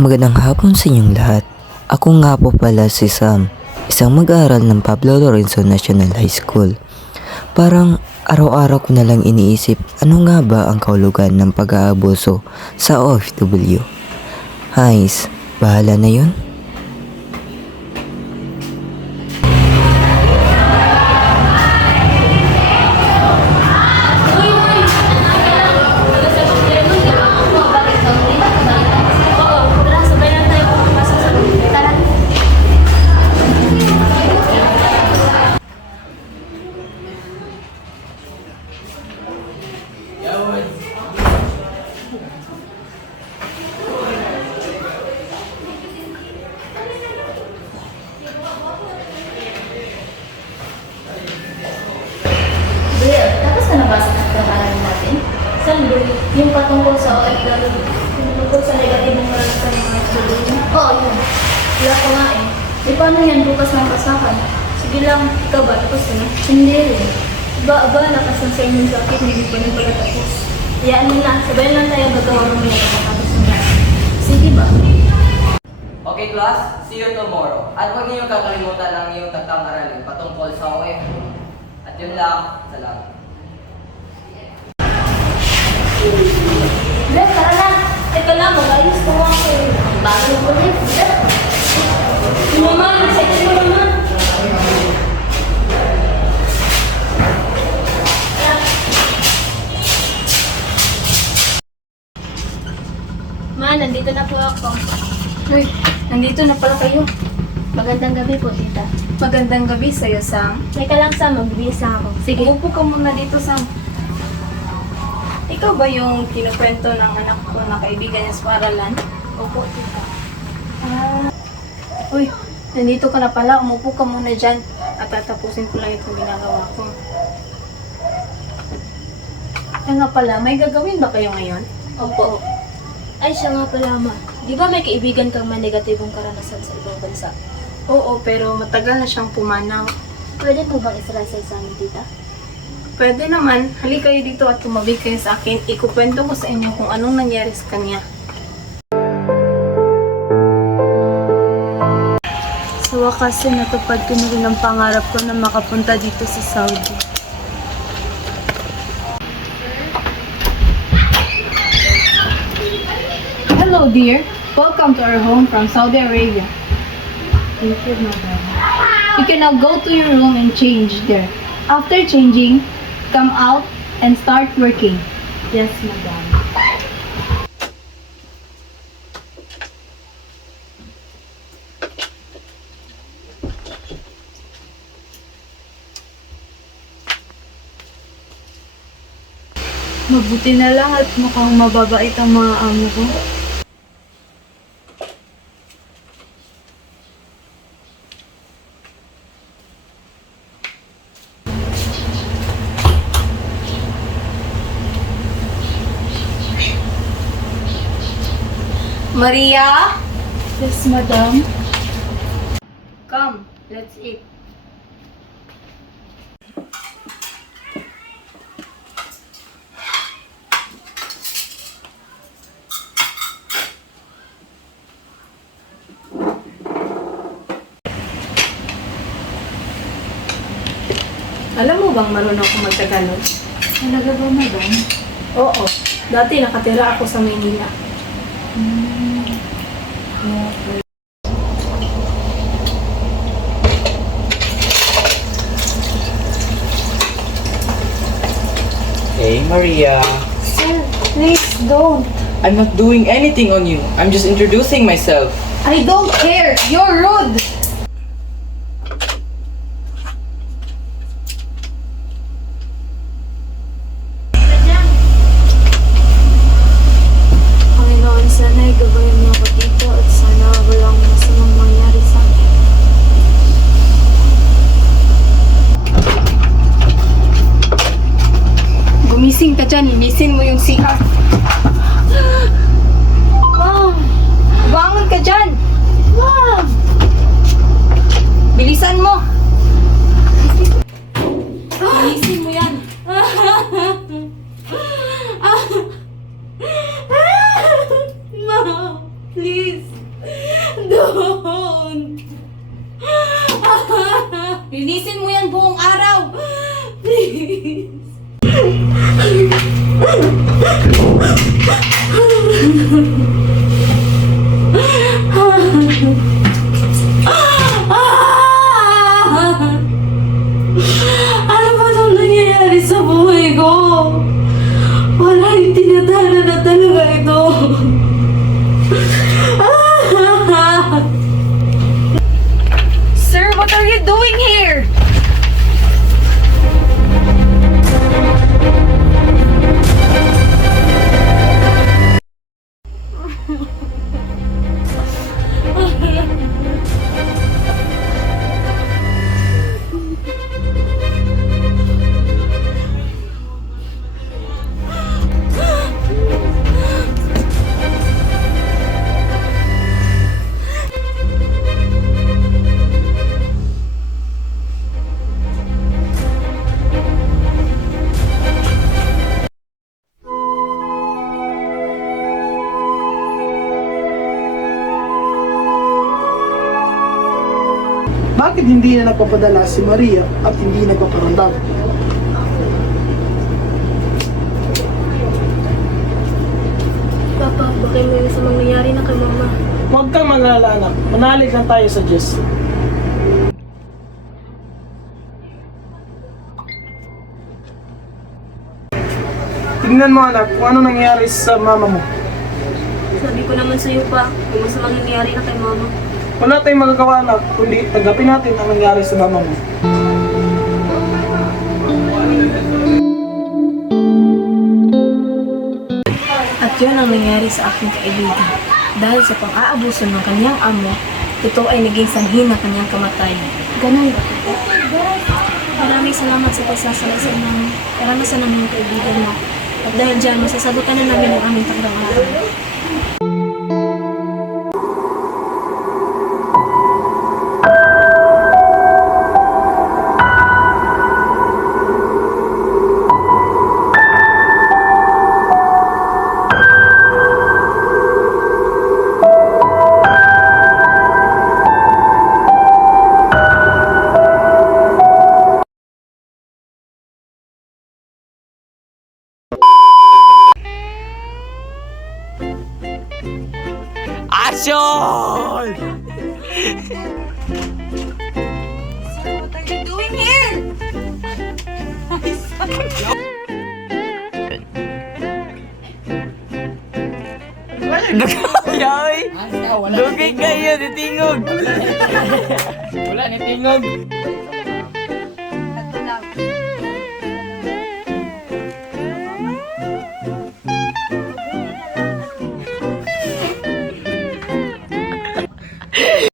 Magandang hapon sa inyong lahat. Ako nga po pala si Sam, isang mag-aaral ng Pablo Lorenzo National High School. Parang araw-araw ko na lang iniisip ano nga ba ang kahulugan ng pag-aabuso sa OFW. Hays, bahala na yun. Tapos ka nabasa ng pag-aaral natin? Saan ba? Yung patungkol sa OFW, yung tungkol sa negatibong karanasan ng mga estudyante? Oo, yun. Wala ko nga eh. Eh, paano yan bukas ng basahan? Sige lang, ikaw ba? Tapos na? Hindi rin. Lakas ng sa inyong sakit, hindi pa nang pala tapos. Hayaan mo na, sabayan lang tayo gagawa mo yan tapos na. Sige ba? Okay class, see you tomorrow. At huwag niyong kakalimutan ang iyong taktang aralin patungkol sa OFW. At yun lang, salamat. Bel, tara na! Teka lang, mag-ayos ko ako. Ang bago ko rin. Yung naman, second mo naman. Ma, nandito na po ako. Uy, nandito na pala kayo. Magandang gabi po, tita. Magandang gabi sa'yo, Sam. Teka lang, Sam. Magbibihis lang ako. Sige. Upo ka muna dito, Sam. Ikaw ba yung kinukwento ng anak ko na kaibigan niya sa paralan? Opo, tita. Uy, nandito ka na pala. Umupo ka muna dyan. At tatapusin ko lang itong ginagawa ko. Kaya nga pala, may gagawin ba kayo ngayon? Opo. Ay, siya nga pala, ma. Di ba may kaibigan kang may negatibong karanasan sa ibang bansa? Oo, pero matagal na siyang pumanaw. Pwede po bang israsay sa amin, tita? Pwede naman, halika kayo dito at tumabi kayo sa akin. Ikukwento ko sa inyo kung anong nangyari sa kanya. Sa wakas, natupad ko na rin ang pangarap ko na makapunta dito sa Saudi. Hello dear, welcome to our home from Saudi Arabia. Thank you, madam. You can now go to your room and change there. After changing, come out and start working. Yes, madam. Mabuti na lang at mukhang mababait ang mga amo ko. Maria? Yes, madam. Come, let's eat. Alam mo bang marunong ako mag-Tagalog? Talaga ba, madam? Oo. Dati nakatira ako sa Maynila. Hey, Maria. Sir, please don't. I'm not doing anything on you. I'm just introducing myself. I don't care. You're rude. Panginoon, sana'y gabayan mo ako dito at sana walang masamang mangyari sa akin. Gumising ka dyan. Linisin mo yung CR. Mom! Bangon ka dyan! Mom! Bilisan mo! Linisin mo yan! Mom! Please! Ano ba itong nangyayari sa buhay ko? Wala, yung tinadhana na talaga ito. Sir, what are you doing here? Bakit hindi na nagpapadala si Maria at hindi nagpaparamdam? Papa, baka may masamang nangyari na kay Mama. Huwag kang mag-alala, anak. Manalig lang tayo sa Diyos. Tingnan mo anak, kung ano nangyari sa mama mo. Sabi ko naman sa'yo pa, may masamang nangyari na kay Mama. Wala tayong magagawa anak, kundi tanggapin natin ang nangyari sa mama mo. At yun ang nangyari sa aking kaibigan. Dahil sa pang-aabuso ng kanyang amo, ito ay naging sanhi ng kanyang kamatayan. Ganun ba? Maraming salamat sa pagsasalasal ng karanasan ng mga kaibigan mo. At dahil dyan, masasagutan na namin ang aming takdang araw. Action! What are you doing here? Yaoy! Lugay kayo, nitingog! Wala, nitingog.